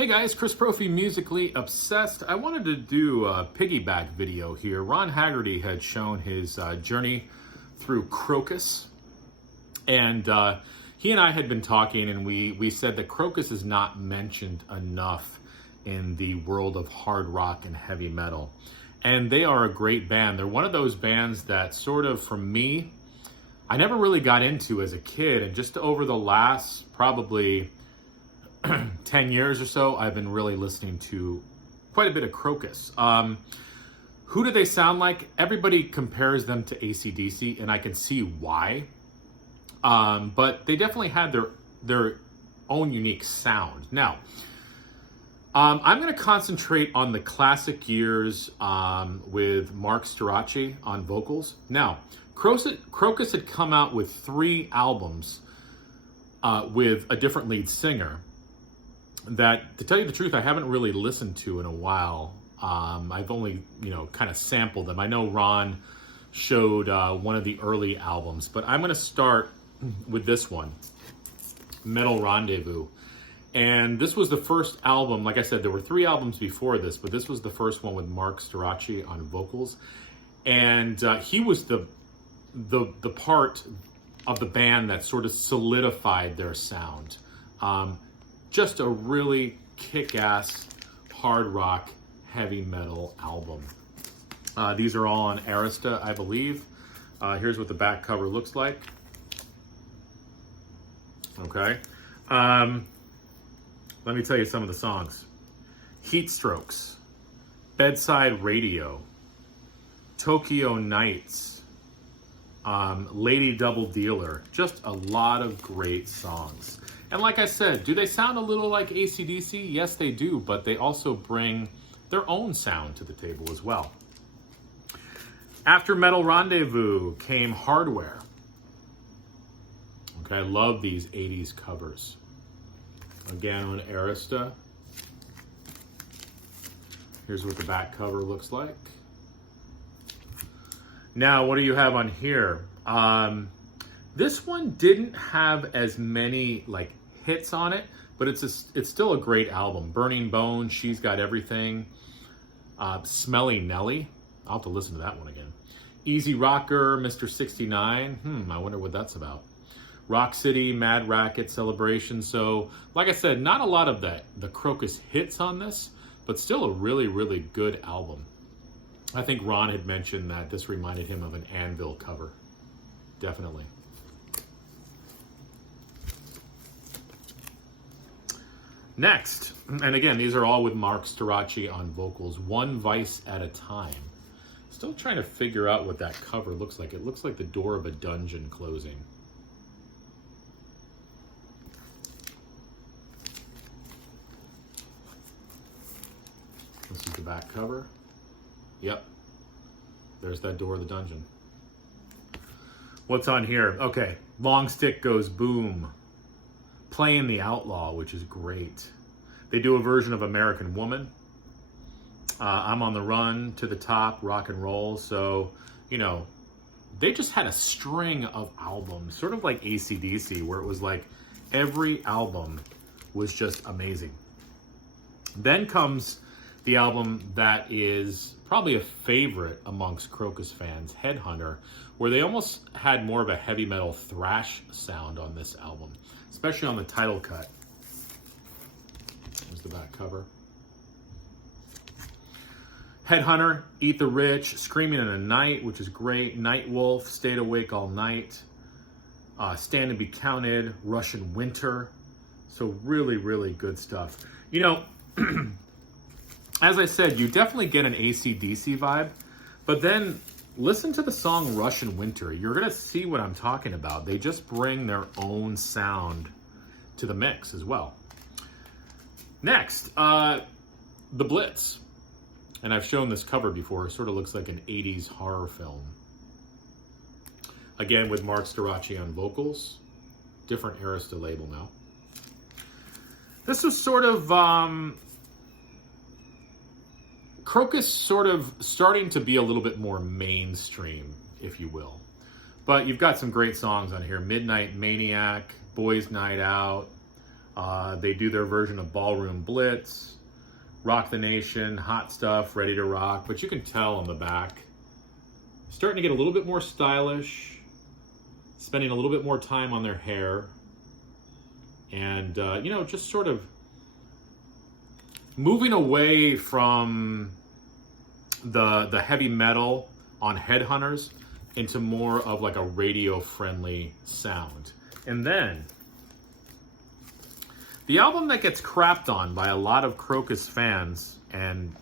Hey guys, Chris Profi, Musically Obsessed. I wanted to do a piggyback video here. Ron Haggerty had shown his journey through Krokus, and he and I had been talking, and we said that Krokus is not mentioned enough in the world of hard rock and heavy metal. And they are a great band. They're one of those bands that sort of, for me, I never really got into as a kid, and just over the last probably 10 years or so, I've been really listening to quite a bit of Krokus. Who do they sound like? Everybody compares them to AC/DC, and I can see why. But they definitely had their own unique sound. Now, I'm going to concentrate on the classic years with Mark Storace on vocals. Now, Krokus had come out with 3 albums with a different lead singer that, to tell you the truth, I haven't really listened to in a while. I've only, kind of sampled them. I know Ron showed one of the early albums, but I'm going to start with this one, Metal Rendezvous. And this was the first album. Like I said, there were 3 albums before this, but this was the first one with Mark Storace on vocals. And he was the part of the band that sort of solidified their sound. Just a really kick-ass hard rock heavy metal album. These are all on Arista, I believe. Here's what the back cover looks like. Okay. Let me tell you some of the songs. Heat Strokes, Bedside Radio, Tokyo Nights, Lady Double Dealer. Just a lot of great songs. And like I said, do they sound a little like AC/DC? Yes, they do, but they also bring their own sound to the table as well. After Metal Rendezvous came Hardware. Okay, I love these 80s covers. Again on Arista. Here's what the back cover looks like. Now, what do you have on here? This one didn't have as many hits on it, but it's still a great album. Burning Bone, She's Got Everything, Smelly Nelly. I'll have to listen to that one again. Easy Rocker, Mr. 69. I wonder what that's about. Rock City, Mad Racket, Celebration. So, like I said, not a lot of the Krokus hits on this, but still a really, really good album. I think Ron had mentioned that this reminded him of an Anvil cover. Definitely. Next, and again, these are all with Mark Storace on vocals, One Vice at a Time. Still trying to figure out what that cover looks like. It looks like the door of a dungeon closing. This is the back cover. Yep. There's that door of the dungeon. What's on here? Okay. Long Stick Goes Boom. Playing the Outlaw, which is great. They do a version of American Woman. I'm on the Run, To the Top, Rock and Roll. So, they just had a string of albums, sort of like AC/DC, where it was like every album was just amazing. Then comes the album that is probably a favorite amongst Krokus fans, Headhunter, where they almost had more of a heavy metal thrash sound on this album, especially on the title cut. There's the back cover. Headhunter, Eat the Rich, Screaming in the Night, which is great. Night Wolf, Stayed Awake All Night, Stand and Be Counted, Russian Winter. So really, really good stuff. As I said, you definitely get an AC/DC vibe, but then listen to the song Russian Winter. You're going to see what I'm talking about. They just bring their own sound to the mix as well. Next, the Blitz. And I've shown this cover before. It sort of looks like an 80s horror film. Again, with Mark Storace on vocals. Different Arista label now. This was sort of Krokus sort of starting to be a little bit more mainstream, if you will. But you've got some great songs on here. Midnight Maniac, Boys Night Out, They do their version of Ballroom Blitz, Rock the Nation, Hot Stuff, Ready to Rock. But you can tell on the back, starting to get a little bit more stylish, spending a little bit more time on their hair, and you know, just sort of moving away from the heavy metal on Headhunters into more of like a radio-friendly sound. And then the album that gets crapped on by a lot of Krokus fans and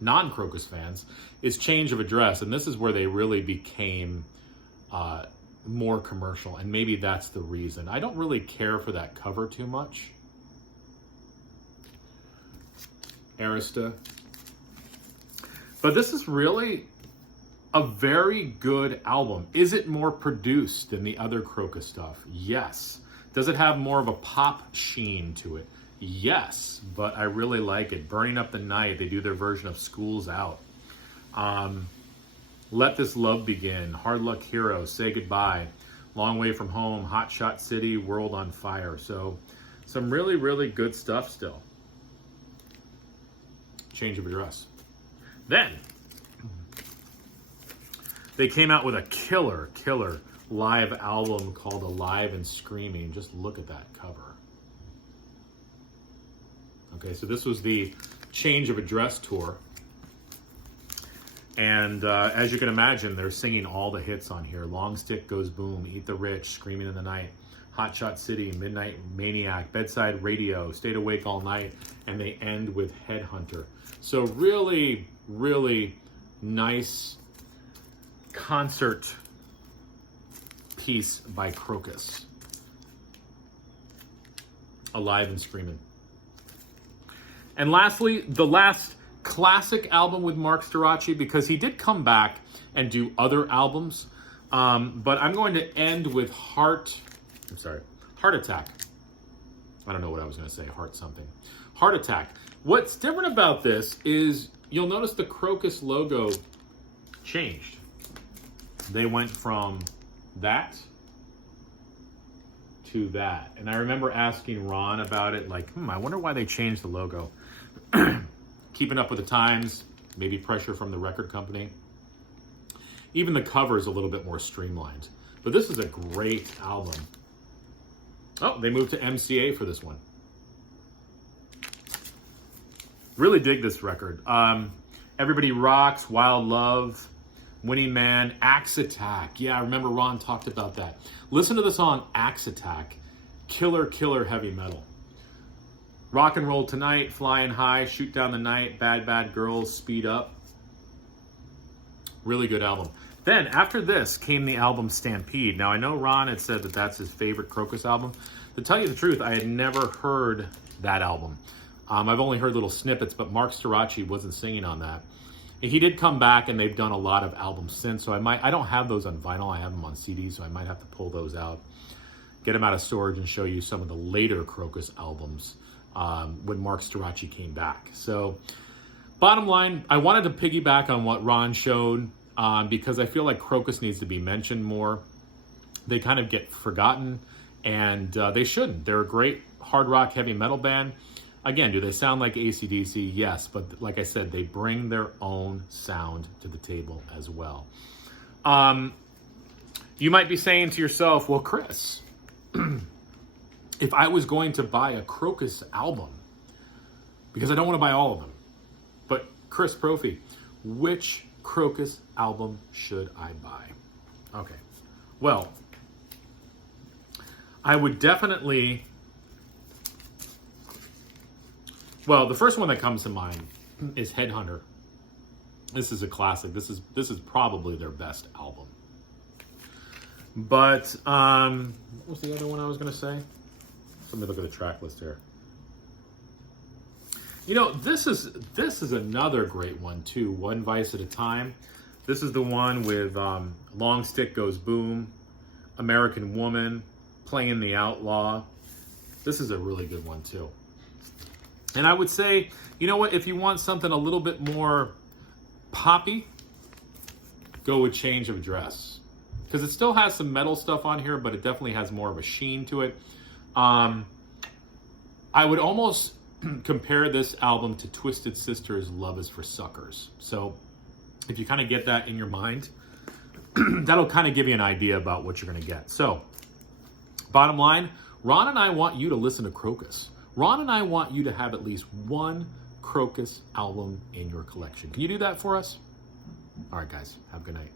non-Krokus fans is Change of Address, and this is where they really became more commercial, and maybe that's the reason. I don't really care for that cover too much. Arista. But this is really a very good album. Is it more produced than the other Krokus stuff? Yes. Does it have more of a pop sheen to it? Yes, but I really like it. Burning Up the Night, they do their version of School's Out. Let This Love Begin, Hard Luck Hero, Say Goodbye, Long Way From Home, Hot Shot City, World on Fire. So some really, really good stuff still. Change of Address. Then they came out with a killer live album called Alive and Screaming. Just look at that cover. Okay, so this was the Change of Address tour. And as you can imagine, they're singing all the hits on here. Long Stick Goes Boom, Eat the Rich, Screaming in the Night, Hot Shot City, Midnight Maniac, Bedside Radio, Stayed Awake All Night, and they end with Headhunter. So really, really nice concert piece by Krokus. Alive and Screaming. And lastly, the last classic album with Mark Storace, because he did come back and do other albums. But I'm going to end with Heart Attack. I don't know what I was going to say, Heart Attack. What's different about this is you'll notice the Krokus logo changed. They went from that to that. And I remember asking Ron about it, like, I wonder why they changed the logo. Keeping up with the times, maybe pressure from the record company. Even the cover is a little bit more streamlined. But this is a great album. Oh, they moved to MCA for this one. Really dig this record. Everybody Rocks, Wild Love, Winning Man, Axe Attack. Yeah, I remember Ron talked about that. Listen to the song Axe Attack. Killer heavy metal. Rock and Roll Tonight, Flying High, Shoot Down the Night, Bad Bad Girls, Speed Up. Really good album. Then, after this, came the album Stampede. Now, I know Ron had said that that's his favorite Krokus album. To tell you the truth, I had never heard that album. I've only heard little snippets, but Mark Storace wasn't singing on that. And he did come back, and they've done a lot of albums since, so I don't have those on vinyl. I have them on CD, so I might have to pull those out, get them out of storage, and show you some of the later Krokus albums when Mark Storace came back. So, bottom line, I wanted to piggyback on what Ron showed because I feel like Krokus needs to be mentioned more. They kind of get forgotten, and they shouldn't. They're a great hard rock heavy metal band. Again, do they sound like AC/DC? Yes, but like I said, they bring their own sound to the table as well. You might be saying to yourself, well, Chris, if I was going to buy a Krokus album, because I don't want to buy all of them, but Chris Profi, which Krokus album should I buy? Okay, well, I would definitely... Well, the first one that comes to mind is Headhunter. This is a classic. This is probably their best album. But what was the other one I was going to say? Let me look at the track list here. You know, this is another great one too. One Vice at a Time. This is the one with Long Stick Goes Boom, American Woman, Playing the Outlaw. This is a really good one too. And I would say, you know what, if you want something a little bit more poppy, go with Change of Address. Because it still has some metal stuff on here, but it definitely has more of a sheen to it. I would almost compare this album to Twisted Sister's Love is for Suckers. So if you kind of get that in your mind, that'll kind of give you an idea about what you're going to get. So bottom line, Ron and I want you to listen to Krokus. Ron and I want you to have at least one Krokus album in your collection. Can you do that for us? All right, guys, have a good night.